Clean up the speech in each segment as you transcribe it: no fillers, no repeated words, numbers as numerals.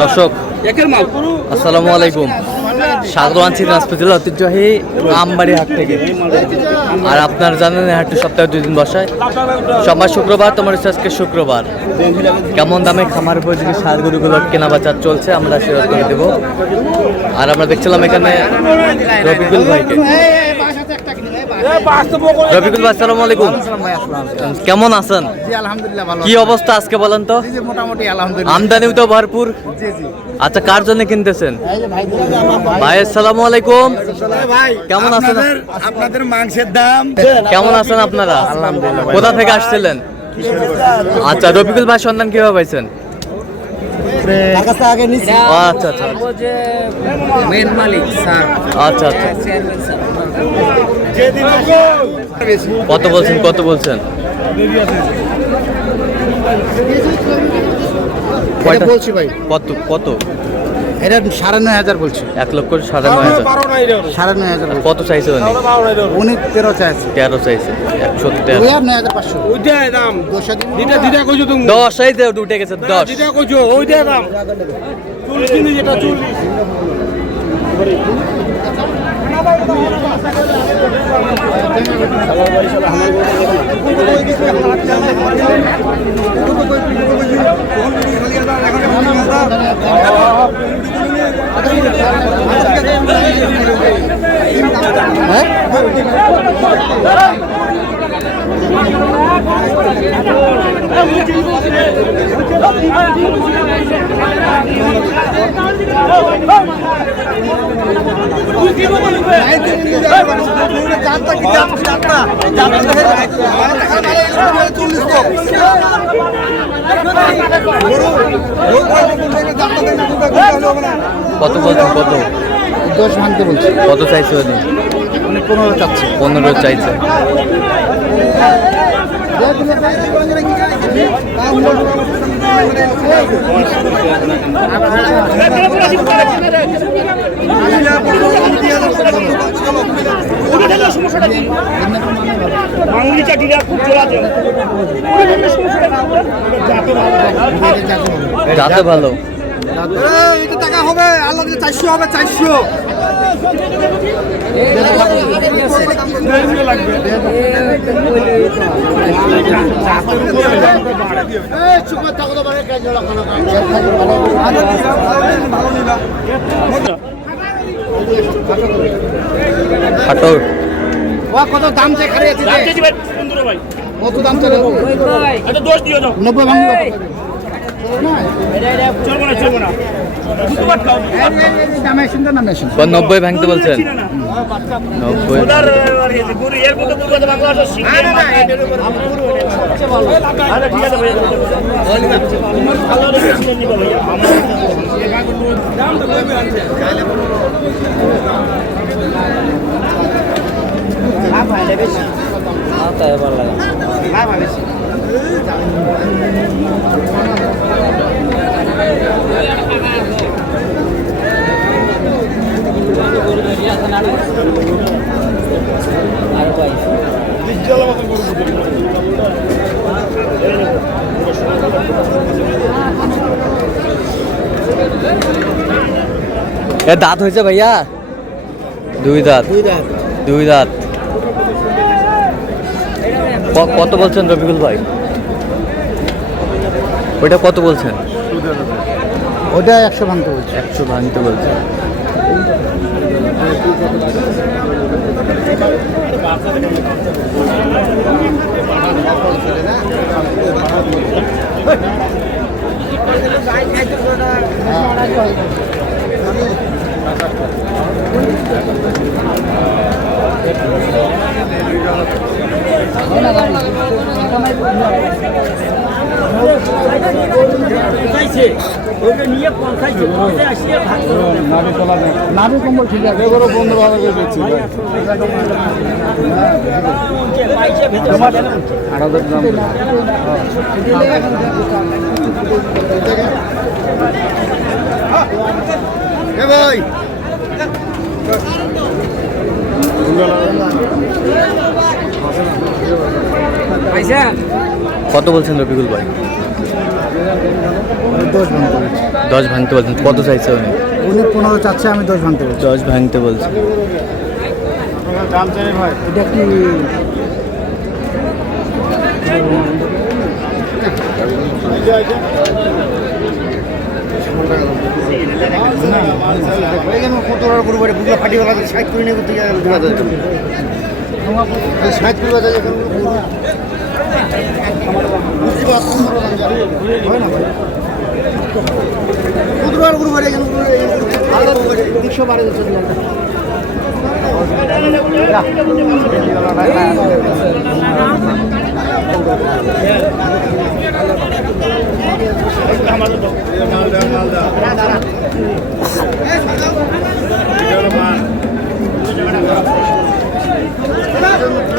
দর্শক আসসালামু আলাইকুম, স্বাগত আনছি দিনাজপুর জেলা ঐতিহ্যবাহী আমবাড়ি হাট থেকে। আর আপনারা জানেন এই হাটটি সপ্তাহে 2 দিন বসায়, সোমবার শুক্রবার। তোমার হচ্ছে আজকে শুক্রবার। কেমন দামে খামার উপযোগী সার গরুগুলোর কেনা বেচা চলছে আমরা শেয়ার করে দেবো। আর আমরা দেখছিলাম এখানে রফিকুল ভাইকে। রফিকুল ভাই আসসালামু আলাইকুম, কেমন আছেন? কি অবস্থা আজকে বলেন তো? মোটামুটি আলহামদুলিল্লাহ, আমদানিও তো ভরপুর। আচ্ছা, কার জন্য কিনতেছেন? ভাই আসসালামু আলাইকুম, কেমন আছেন? আপনাদের মাংসের দাম কেমন আছেন আপনারা? আলহামদুলিল্লাহ। কোথা থেকে আসছিলেন? আচ্ছা, রফিকুল ভাই সন্ধান কিভাবে পাইছেন? আচ্ছা আচ্ছা আচ্ছা আচ্ছা, কত বলছেন কত বলছেন? বলছি ভাই, কত কত? এটা 9,500 বলছি। 1,09,500। 9,500 কত চাইছে উনি? উনি 13 চাইছে। 13 চাইছে। 113। 9,500 ওইটাই দাম। 10 কইছো তুমি? 10 এই যে উঠে গেছে 10। যেটা কইছো ওইটাই দাম। 40 যেটা 40। কত বলছেন? কত? 10 ভাঙতে বলছি। কত চাইছে উনি? উনি 15 চাচ্ছে। 15 চাইছে। যাতে ভালো টাকা হবে, আল্লাহ 400 হবে। 400 খাটোর কত দাম চাই? কত দাম চাই? 90 ভাঙবে। কোন 90 ভাঙতে বলছেন? 90। এ দাঁত হয়েছে ভাইয়া? 2 দাঁত। 2 দাঁত। কত বলছেন রফিকুল ভাই? ওইটা কত বলছেন? ওটা 100 ভাঙতে বলছে। 100 ভাঙতে বলছে। নাভি কম্বল ঠিক আছে, এবারও 15,000 করে দিচ্ছি। 8,000 দাম। ভাই কত বলছেন রফিকুল ভাই? 10 10 ভাঙতে বলছেন, কত চাইছে উনি? উনি 15 চাচ্ছে, আমি 10 ভাঙতে বলছি। 10 ভাঙতে বলছে। এটা কি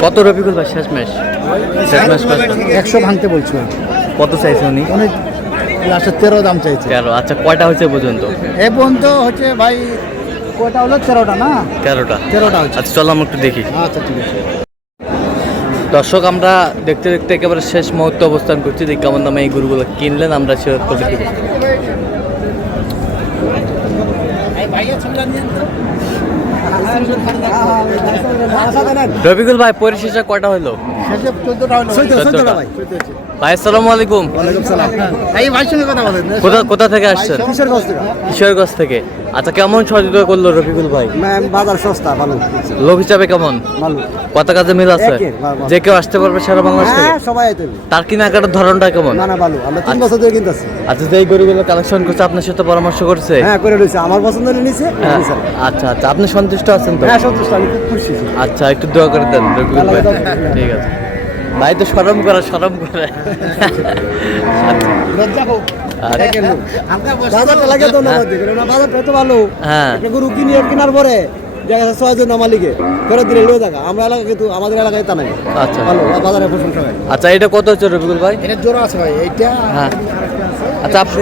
কত রবিকুল ভাই শেষ ম্যাচ? শেষ ম্যাচ 100 ভাঙতে বলছো? কত চাইছে উনি? উনি লাস্টে 13 দাম চাইছে। 13। আচ্ছা, কয়টা হয়েছে পর্যন্ত? এ পর্যন্ত হচ্ছে ভাই কয়টা হলো? 13টা না? 13টা হচ্ছে। আচ্ছা, চলো আমরা একটু দেখি। আচ্ছা ঠিক আছে। দর্শক, আমরা দেখতে দেখতে একেবারে শেষ মুহূর্তে অবস্থান করছি। দেখি কেমন দামে এই গরুগুলো কিনলেন, আমরা সে করে দেবো। রবিকুল ভাই, পরিশেষে কয়টা হলো? শেষে 14টা হলো। 14টা ভাই। ভাই আসসালামু আলাইকুম। ওয়ালাইকুম সালাম। এই ভাইয়ের সঙ্গে কথা বলেন। কোথা থেকে আসছেন? কিশোরগঞ্জ থেকে। কিশোরগঞ্জ থেকে। আচ্ছা, কেমন সহযোগিতা করলো রফিকুল ভাই? বাজার সস্তা, ভালো। লোক হিসাবে কেমন? ভালো। কত কাজে মিল আছে? যে কেউ আসতে পারবে সারা বাংলাদেশ থেকে? হ্যাঁ, সবাই আইতে হবে। তার কেনাকাটার ধরনটা কেমন? না ভালো। আমরা 3 বছর ধরে কিনতেছি। আচ্ছা, যে এই গরুগুলো কালেকশন করছে আপনার সাথে পরামর্শ করছে? হ্যাঁ, করে রইছে। আমার পছন্দ হলে নিছে। হ্যাঁ। আচ্ছা, আপনি সন্তুষ্ট আছেন তো? হ্যাঁ, সন্তুষ্ট, আমি খুব খুশি। আচ্ছা, একটু দোয়া করে দেন রফিকুল ভাই। ঠিক আছে ভাই, তো শরম করে। লজ্জা হোক। আচ্ছা। বাজারটা লাগে তো না দিকে না, বাজারটা তো ভালো। হ্যাঁ। একটা গরু কেনার পরে দেখা যাচ্ছে 6 জন মালিকে করে দিলে লয়ে থাকা। আমরা এলাকা কিন্তু আমাদের এলাকায় তা নাই। আচ্ছা ভালো বাজারে প্রশংসা হয়। আচ্ছা, এটা কত হচ্ছে রফিকুল ভাই? এটা জোড়া আছে ভাই। এইটা হ্যাঁ। আচ্ছা, আপনি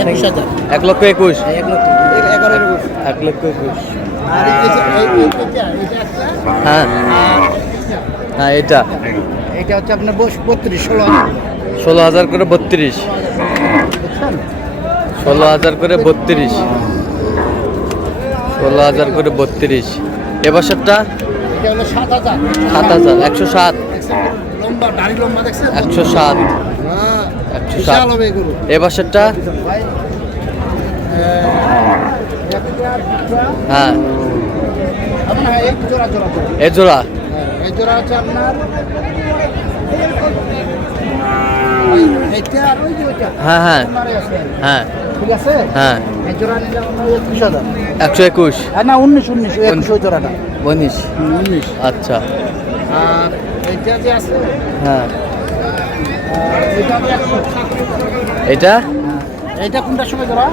21,000। 1,21,000। 1 লক্ষ 11 1,21,000। আর এইটা হ্যাঁ হ্যাঁ, এটা হচ্ছে আপনার 32 16,000। 16,000 করে 32। 16,000 করে 32। 16,000 করে 32। এবছরটা এটা হলো 7,000। 7,000। 107। লম্বা দাড়ি লম্বা দেখছেন? 107। হ্যাঁ, 107। বিশাল হবে গরু। এবছরটা ভাই হ্যাঁ, আপনার এই জোড়া এ জোড়া এই জোড়া হচ্ছে আপনার এইটা আর ওই যে ওইটা হ্যাঁ হ্যাঁ আপনারই আছে। হ্যাঁ ঠিক আছে? হ্যাঁ। এই জোড়া নিলে আপনার 21,000। 121। না 19 21 জোড়াটা 19। 19। আচ্ছা। আর এইটা যে আছে হ্যাঁ, এইটা হবে 100। এটা এইটা কোনটার সময় জোড়া?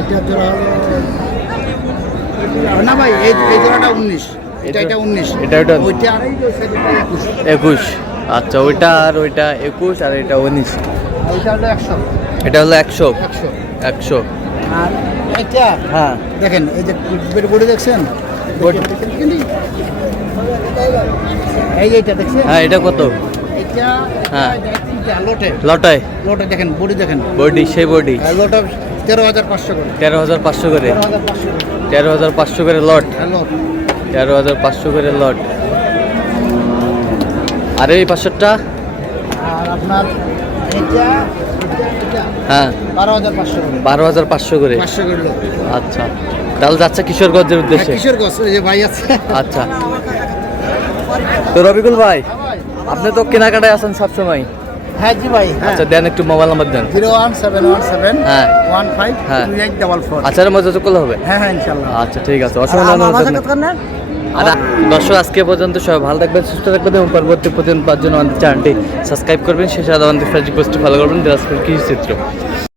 এটা জোড়া হলো না ভাই, এই জোড়াটা 19। এটা 19। এটা ওইটা আর এই যে সেটা 21। 21। আচ্ছা, ওইটা আর ওইটা 21 আর এটা 19। ওইটা হলো 100। এটা হলো 100। 100। 100। আর এটা হ্যাঁ। দেখেন, এই যে বডি দেখছেন? বডি। এই যে এটা দেখছেন? হ্যাঁ, এটা কত? এটা হ্যাঁ। লটে লটায় লটে দেখেন, বডি দেখেন। বডি, সেই বডি। লটে 13,500 করে। 13,500 করে। 13,500 করে। 13,500 করে লট। লট 13,500 করে লট। আর এই পাঁচশোটা? আর আপনার এটা হ্যাঁ, 12,500 করে। 12,500 করে। 500 করে লোক। আচ্ছা, তাহলে যাচ্ছে কিশোরগঞ্জের উদ্দেশ্যে। কিশোরগঞ্জ, ওই যে ভাই আছে। আচ্ছা, তো রবিকুল ভাই, আপনি তো কেনাকাটায় আছেন সবসময়। হ্যাঁ জি ভাই। আচ্ছা, দেন একটু মোবাইল নাম্বার দেন। 01717 হ্যাঁ। 152844। আচ্ছা, এর মধ্যে করলে হবে? হ্যাঁ হ্যাঁ, ইনশাআল্লাহ। আচ্ছা, ঠিক আছে, অসংখ্য ধন্যবাদ। আর দর্শক, আজকে পর্যন্ত সবাই ভালো থাকবেন, সুস্থ থাকবেন এবং পরবর্তী প্রতিদিন পাওয়ার জন্য আমাদের চ্যানেলটি সাবস্ক্রাইব করবেন। সেই সাথে আমাদের ফেসবুক পোস্টটি ফলো করবেন, দিনাজপুর কৃষি চিত্র।